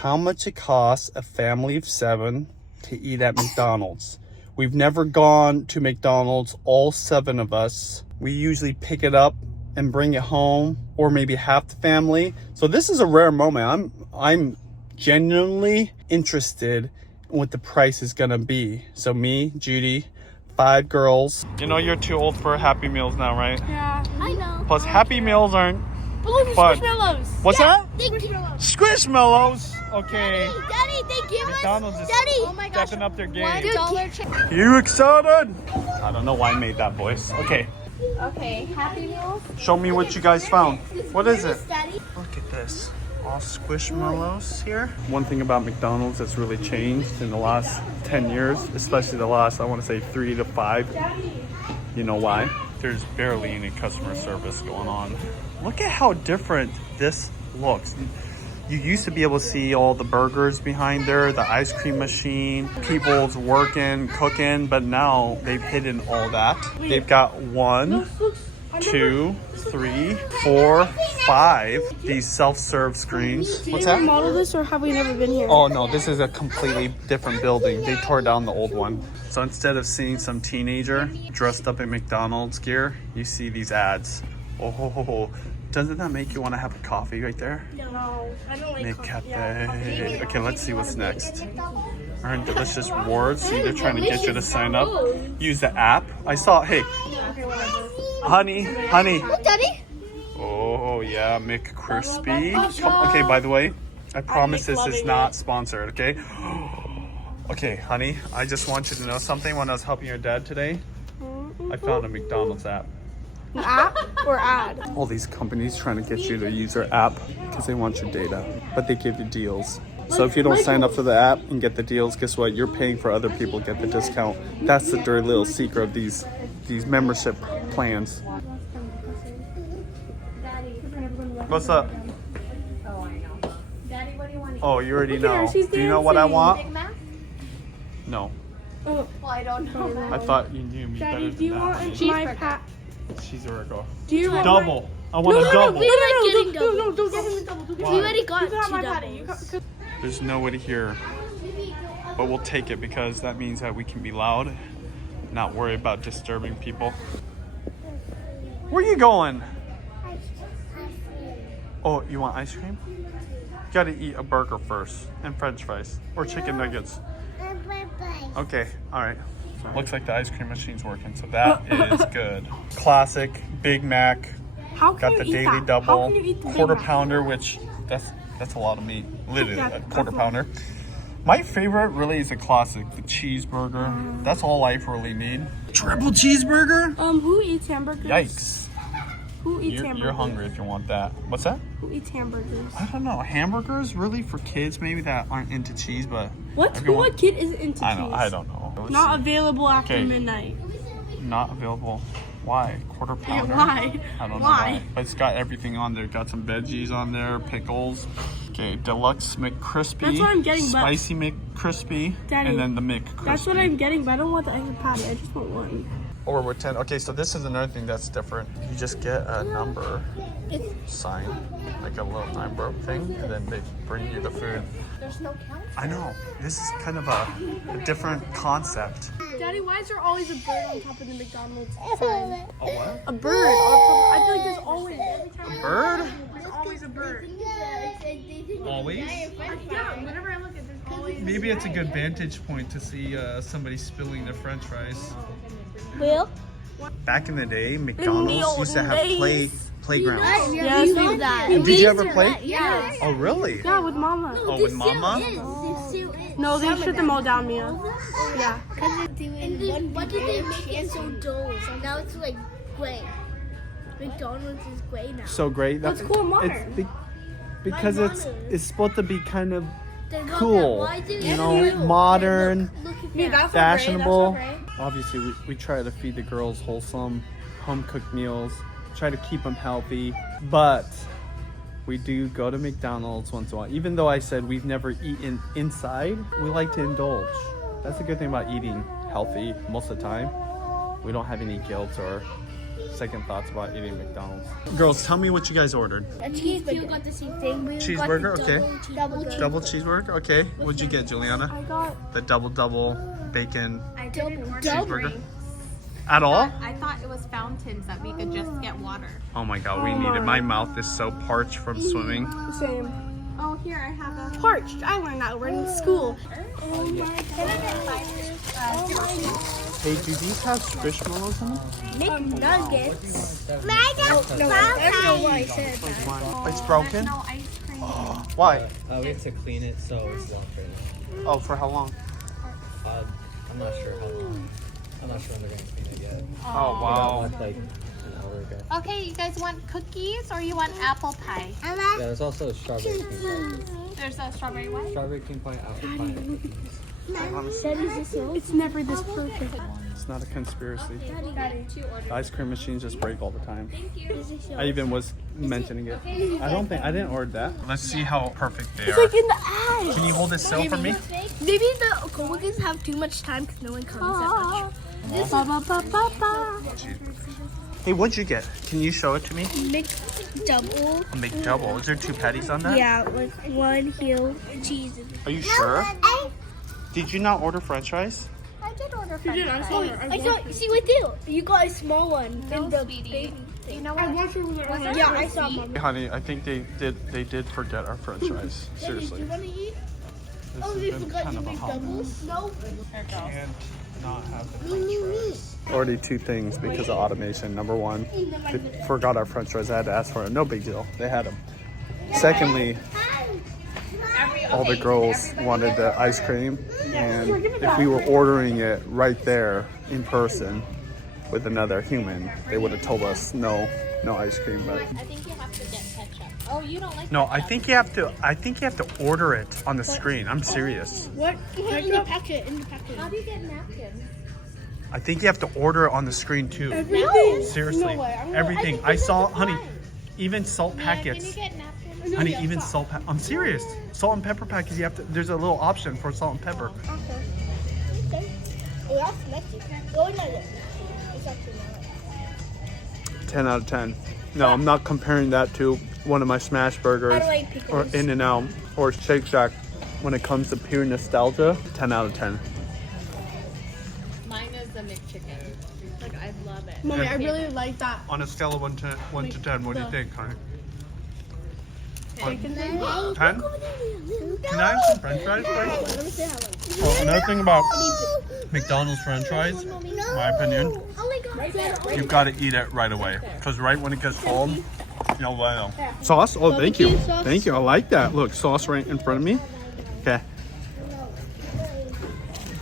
how much it costs a family of 7 to eat at McDonald's. We've never gone to McDonald's, all 7 of us. We usually pick it up and bring it home, or maybe half the family. So this is a rare moment. I'm genuinely interested in what the price is gonna be. So me, Judy, 5 girls. You know you're too old for Happy Meals now, right? Yeah, I know. Plus Happy Meals aren't fun. Squishmallows. What's Yeah, that? Squishmallows. Squishmallows. Okay. Daddy, they give McDonald's us. is Daddy, oh my gosh, stepping up their game. $1. You excited? I don't know why I made that voice. Okay. Okay, Happy Meals. Show me what you guys found. What is it? Daddy. Look at this. All Squishmallows here. One thing about McDonald's that's really changed in the last 10 years, especially the last, I want to say 3 to 5. You know why? There's barely any customer service going on. Look at how different this looks. You used to be able to see all the burgers behind there, the ice cream machine, people's working, cooking, but now they've hidden all that. They've got 1, 2, 3, 4, 5 these self-serve screens. What's that? Remodel this, or have we never been here? Oh no, this is a completely different building. They tore down the old one. So instead of seeing some teenager dressed up in McDonald's gear, you see these ads. Oh, doesn't that make you want to have a coffee right there? No, I don't like McCafe. coffee. Okay, let's see what's next. Earn delicious rewards. See, they're trying to get you to sign up. Use the app. I saw, hey, honey. Daddy? Oh yeah, McCrispy. Okay, by the way, I promise this is not sponsored, okay? Okay, honey, I just want you to know something. When I was helping your dad today, I found a McDonald's app. An app or ad? All these companies trying to get you to use their app because they want your data, but they give you deals. So if you don't sign up for the app and get the deals, guess what? You're paying for other people to get the discount. That's the dirty little secret of these membership plans. What's up? Oh, I know. Daddy, what do you want? Oh, you already know. Do you know what I want? No. Well, I don't know. I thought you knew me better Daddy, than do you that. want my pat? Cheeseburger. Do you want Double. I want a double. don't get him a double. Why? We already got 2 doubles. There's nobody here, but we'll take it because that means that we can be loud, not worry about disturbing people. Where are you going? Oh, you want ice cream? You gotta eat a burger first and french fries or chicken nuggets. Okay, all right. Looks like the ice cream machine's working, so that is good. Classic Big Mac. How can Got the you eat daily that? double, How can you eat the Big quarter Mac? pounder, which that's a lot of meat. Literally, Yeah, a quarter pounder. My favorite really is the classic, the cheeseburger. That's all I really need. Triple cheeseburger? Who eats hamburgers? Yikes. Who eats hamburgers? You're hungry if you want that. What's that? Who eats hamburgers? I don't know. Hamburgers really for kids maybe that aren't into cheese, but What kid is into cheese? I don't know. Let's Not see. available after Okay. midnight. Not available. Why? Quarter pounder? Why? I don't know Why? why. But it's got everything on there. Got some veggies on there, pickles. Okay, deluxe McCrispy. That's what I'm getting, but- Spicy McCrispy. Daddy, and then the McCrispy. That's what I'm getting, but I don't want the extra patty. I just want one. Or we're 10. Okay, so this is another thing that's different. You just get a number sign, like a little number thing, and then they bring you the food. There's no count? I know. This is kind of a different concept. Daddy, why is there always a bird on top of the McDonald's sign? A what? A bird on top. I feel like there's always every time. A bird? There's always a bird. Always? Yeah, whenever I look at there's always. Maybe it's a good vantage point to see somebody spilling their french fries. Will? Back in the day, McDonald's used to have playgrounds. Yeah, we do that. Did you ever play? Yeah. Oh, really? Yeah, with Mama. Oh, with Mama? No, they shut them all down, Mia. Yeah. And then what did they make it so dull? So now it's like gray. McDonald's is gray now. So great. That's cool, modern. Because it's supposed to be kind of They got cool, that. Why do you know, modern, Look at Yeah, that. that's fashionable. Obviously, we try to feed the girls wholesome, home-cooked meals, try to keep them healthy, but we do go to McDonald's once in a while. Even though I said we've never eaten inside, we like to indulge. That's the good thing about eating healthy most of the time. We don't have any guilt or second thoughts about eating McDonald's. Girls, tell me what you guys ordered. A cheeseburger. You got the same thing. We Cheeseburger, got the okay. Double Cheeseburger, okay. What'd you get, Juliana? I got The double bacon double. cheeseburger. At all? I thought it was fountains that we could just get water. Oh my god, we need it. My mouth is so parched from swimming. same. Oh, here I have a Parched. I learned that word in school. Oh my god. Hey, do these have squishmallows in them? McNuggets. I don't know why I said that. It's broken? no ice cream. Why? We have to clean it, so it's locked right now. Oh, for how long? I'm not sure how long. I'm not sure when they're gonna clean it yet. Oh, wow. Left like an hour ago. Okay, you guys want cookies or you want apple pie? Yeah, there's also a strawberry cream pie. There's a strawberry one. Strawberry cream pie, apple pie, and cookies. It's never this perfect. It's not a conspiracy. The ice cream machines just break all the time. I even was mentioning it. I didn't order that. Let's see how perfect they It's are. like in the eye. Can you hold this still for me? Maybe the coworkers have too much time because no one comes that much. Ba, ba, ba, ba, ba. Hey, what'd you get? Can you show it to me? Double. A McDouble. Is there 2 patties on that? Yeah, like one heel cheese. Are you sure? Did you not order french fries? I did order You did, I saw it. I got, see with you. You got a small one. No, the sweetie. big thing. You know I what? watched it with her. Yeah, I saw mom. Honey, I think they did forget our french fries. Do Seriously. you want to eat? This Oh, has they been forgot kind to of a make hot doubles? No. Can't not have the french fries. Already 2 things because of automation. Number 1, they forgot our french fries. I had to ask for it. No big deal. They had them. Secondly, all the girls wanted the ice cream, and if we were ordering it right there in person with another human, they would have told us no ice cream. But I think you have to get ketchup. Oh, you don't like no, ketchup. I think you have to order it on the screen. I'm serious. What? In the packet. How do you get napkins? I think you have to order it on the screen too. Everything? Seriously, No way. everything. I saw, honey, even salt Can packets. you get napkins? Honey, even salt. I'm serious. Salt and pepper packets. You have to. There's a little option for salt and pepper. Okay. Oh, that's messy. Oh, no, it's actually not. 10 out of 10. No, I'm not comparing that to one of my smash burgers I don't like pickles. or In-N-Out or Shake Shack. When it comes to pure nostalgia, 10 out of 10. Mine is the McChicken. Like, I love it. Mommy, I really like that. On a scale of 1 to 10, what do you think, honey? Chicken thing. 10? Can I have some french fries, please? Let me see how long. Well, another thing about McDonald's french fries, in my opinion, you've got to eat it right away. Because right when it gets cold, you'll let it. Sauce? Oh, thank you. Thank you. I like that. Look, sauce right in front of me. Okay.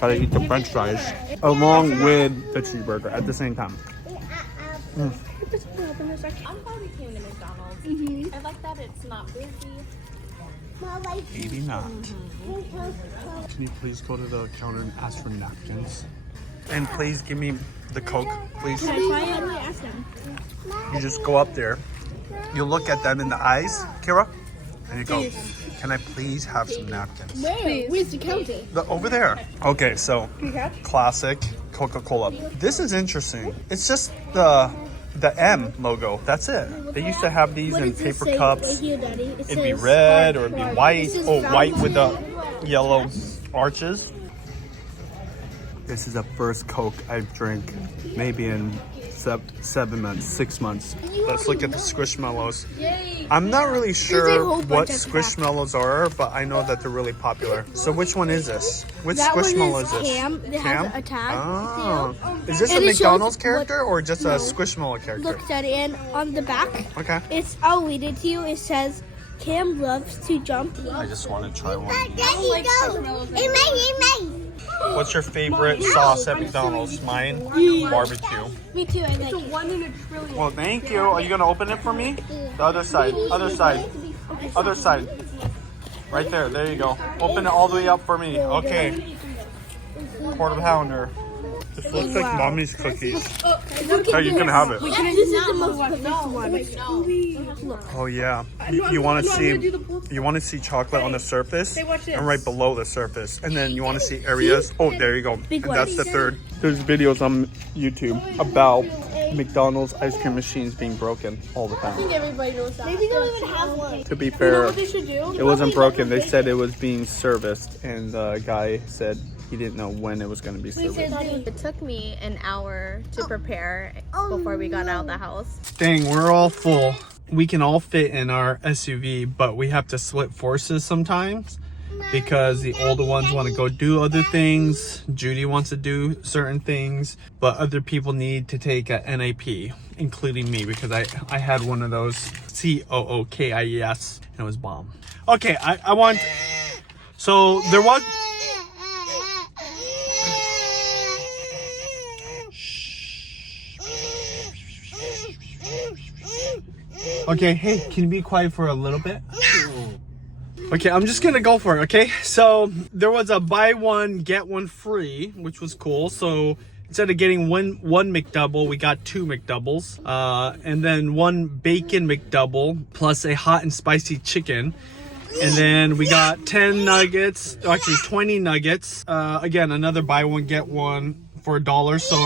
Gotta eat the french fries along with the cheeseburger at the same time. I'm glad we came to McDonald's. I like that it's not busy. Maybe not. Can you please go to the counter and ask for napkins? And please give me the Coke, please. You just go up there. You look at them in the eyes, Kira, and you go, can I please have some napkins? Where's the counter? Over there. Okay, so classic Coca-Cola. This is interesting. It's just the M logo. That's it. They used to have these in paper cups. It'd be red or it'd be white. Oh, white with the yellow arches. This is the first Coke I've drank maybe in 7 months, 6 months. Let's look at the Squishmallows. I'm not really sure what Squishmallows are, but I know that they're really popular. So which one is this? Which Squishmallow is this? Cam. It has a tag. Oh. Is this a And it shows McDonald's what- character or just a Squishmallow character? Look at it, and on the back, Okay. I'll read it to you. It says, Cam loves to jump. I just want to try one. It may. What's your favorite sauce at McDonald's? Mine? Barbecue. Me too, I like it. 1 in a trillion. Well, thank you. Are you going to open it for me? The other side. Other side. Other side. Right there. There you go. Open it all the way up for me. Okay. Quarter pounder. This looks like mommy's cookies. Oh, you can have it. This is the most perfect one. Oh yeah. You want to see chocolate on the surface and right below the surface, and then you want to see areas. Oh, there you go. And that's the third. There's videos on YouTube about McDonald's ice cream machines being broken all the I time. think everybody knows that. Maybe they don't even have one. To be You know fair, what they should do? it wasn't broken. They said it was being serviced, and the guy said he didn't know when it was going to be serviced. It took me an hour to prepare before we got out of the house. Dang, we're all full. We can all fit in our SUV, but we have to split forces sometimes because the older ones want to go do other things. Judy wants to do certain things, but other people need to take a NAP, including me, because I had one of those COOKIES and it was bomb. Okay, I want, so there was, okay, hey, can you be quiet for a little bit? Okay, I'm just gonna go for it, okay? So there was a buy one, get one free, which was cool. So instead of getting one McDouble, we got 2 McDoubles. And then 1 bacon McDouble plus a hot and spicy chicken. And then we got 10 nuggets, actually 20 nuggets. Again, another buy one, get one for $1. So a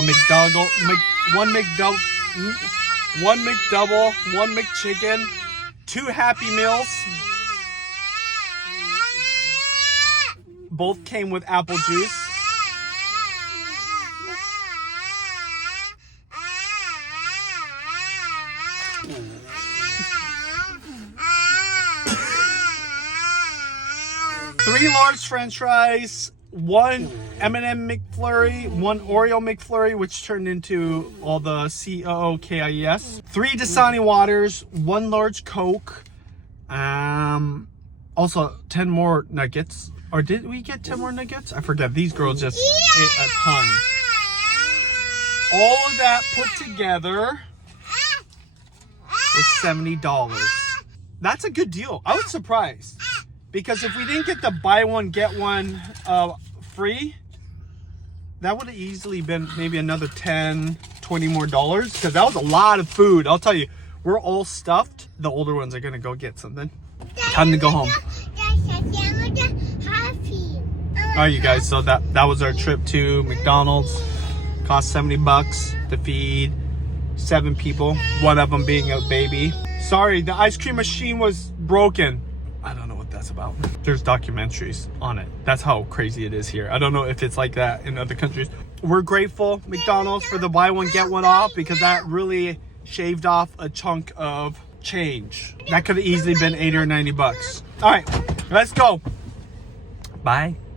one McDouble, 1 McChicken, 2 Happy Meals. Both came with apple juice. Three large French fries, 1 M&M McFlurry, 1 Oreo McFlurry, which turned into all the COOKIES. 3 Dasani waters, 1 large Coke. Also 10 more nuggets. Or did we get 10 more nuggets? I forget. These girls just ate a ton. All of that put together was $70. That's a good deal. I was surprised. Because if we didn't get the buy one, get one free, that would have easily been maybe another $10, $20 more. Because that was a lot of food. I'll tell you, we're all stuffed. The older ones are going to go get something. Time to go home. All right, you guys, so that was our trip to McDonald's. Cost $70 to feed 7 people, one of them being a baby. Sorry, the ice cream machine was broken. I don't know what that's about. There's documentaries on it. That's how crazy it is here. I don't know if it's like that in other countries. We're grateful, McDonald's, for the buy one, get one off, because that really shaved off a chunk of change. That could have easily been $80 or $90. All right, let's go. Bye.